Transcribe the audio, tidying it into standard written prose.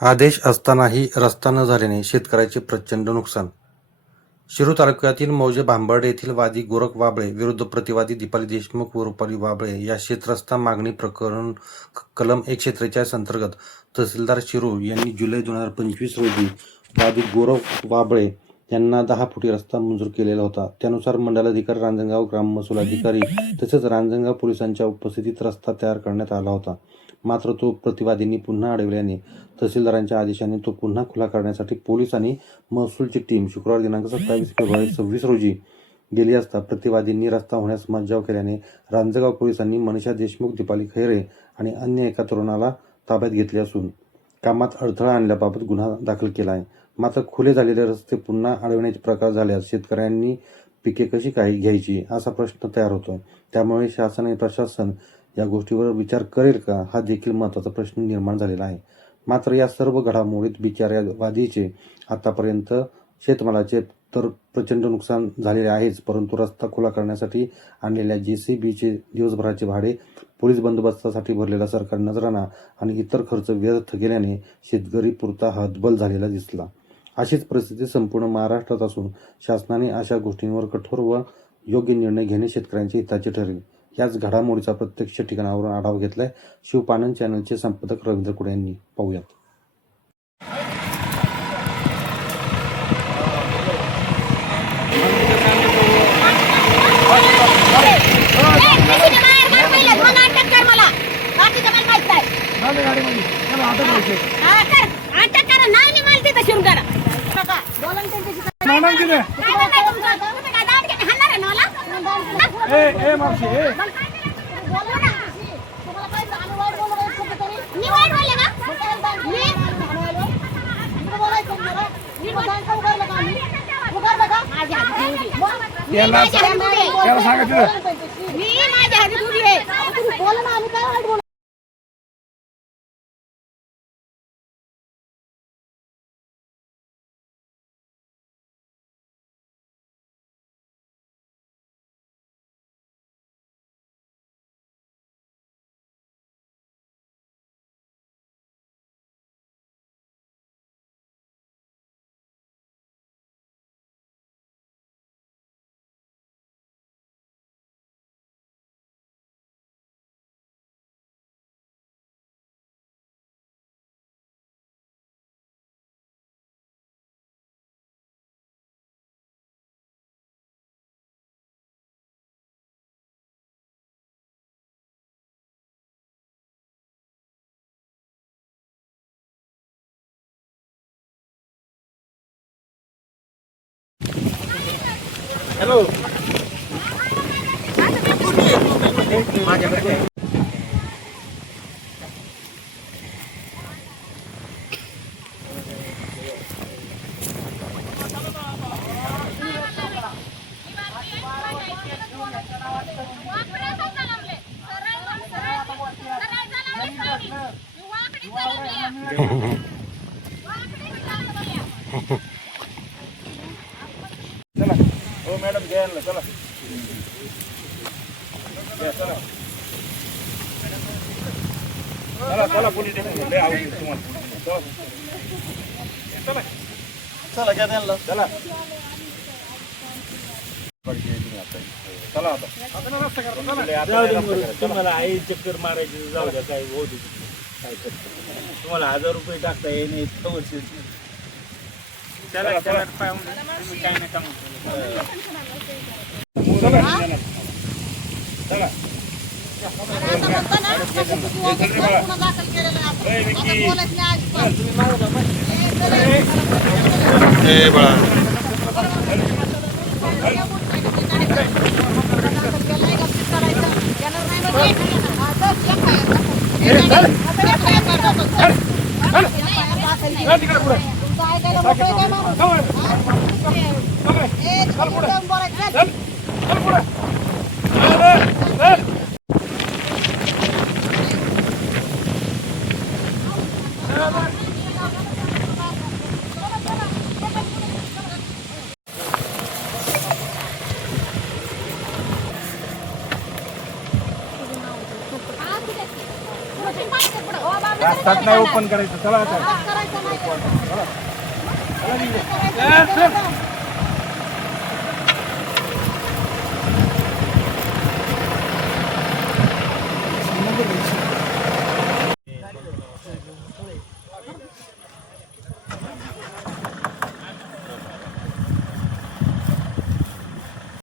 आदेश असतानाही रस्ता न झाल्याने शेतकऱ्याचे प्रचंड नुकसान. शिरूर तालुक्यातील मौजे भांबर्डे येथील वादी गोरख वाबळे विरुद्ध प्रतिवादी दीपाली देशमुख व रुपाली वाबळे या शेतरस्ता मागणी प्रकरण कलम 143 अंतर्गत तहसीलदार शिरूर यांनी जुलै 2025 रोजी वादी गोरख वाबळे यांना 10 फुटी रस्ता मंजूर केलेला होता. त्यानुसार मंडलाधिकारी रांजणगाव, ग्राम महसूल अधिकारी तसेच रांजणगाव पोलिसांच्या उपस्थितीत रस्ता तयार करण्यात आला होता. मात्र तो प्रतिवादींनी पुन्हा अडवल्याने तहसीलदारांच्या आदेशाने तो पुन्हा खुला करण्यासाठी पोलीस आणि महसूलची टीम शुक्रवार दिनांक 27 फेब्रुवारी 26 रोजी गेली असता प्रतिवादींनी रस्ता होण्यास मज्जाव केल्याने रांजणगाव पोलिसांनी मनीषा देशमुख, दीपाली खैरे आणि अन्य एका तरुणाला ताब्यात घेतले असून कामात अडथळा आणल्याबाबत गुन्हा दाखल केला आहे. मात्र खुले झालेले रस्ते पुन्हा अडवण्याचे प्रकार झाल्यास शेतकऱ्यांनी पिके कशी काही घ्यायची असा प्रश्न तयार होतोय. त्यामुळे शासन आणि प्रशासन या गोष्टीवर विचार करेल का हा देखील महत्त्वाचा प्रश्न निर्माण झालेला आहे. मात्र या सर्व घडामोडीत बिचाऱ्या वादीचे आतापर्यंत शेतमालाचे तर प्रचंड नुकसान झालेले आहेच, परंतु रस्ता खुला करण्यासाठी आणलेल्या JCBचे दिवसभराचे भाडे, पोलीस बंदोबस्तासाठी भरलेला सरकारी नजराणा आणि इतर खर्च व्यर्थ गेल्याने शेतकरी पुरता हतबल झालेला दिसला. अशीच परिस्थिती संपूर्ण महाराष्ट्रात असून शासनाने अशा गोष्टींवर कठोर व योग्य निर्णय घेणे शेतकऱ्यांच्या हिताचे ठरेल. याच घडामोडीचा प्रत्यक्ष ठिकाणावरून आढावा घेतलाय शिवपानन चॅनलचे संपादक रवींद्र कुडे यांनी. पाहूयात. हॅलो चला हो मॅडम घ्यायला चला चला चला चला पोलीस स्टेशन लय आवडली तुम्हाला चला चला घ्या त्यांना चला चला आता तुम्हाला आई चक्कर मारायची जाऊ द्या काय होऊ दे काय करतो तुम्हाला 1000 रुपये टाकता येणे इतकं वर्ष चला चला पाहून तुम्ही काय नका चला रस्ताच नाही ओपन करायचं. चला आता. करायचं नाही. चला. चला.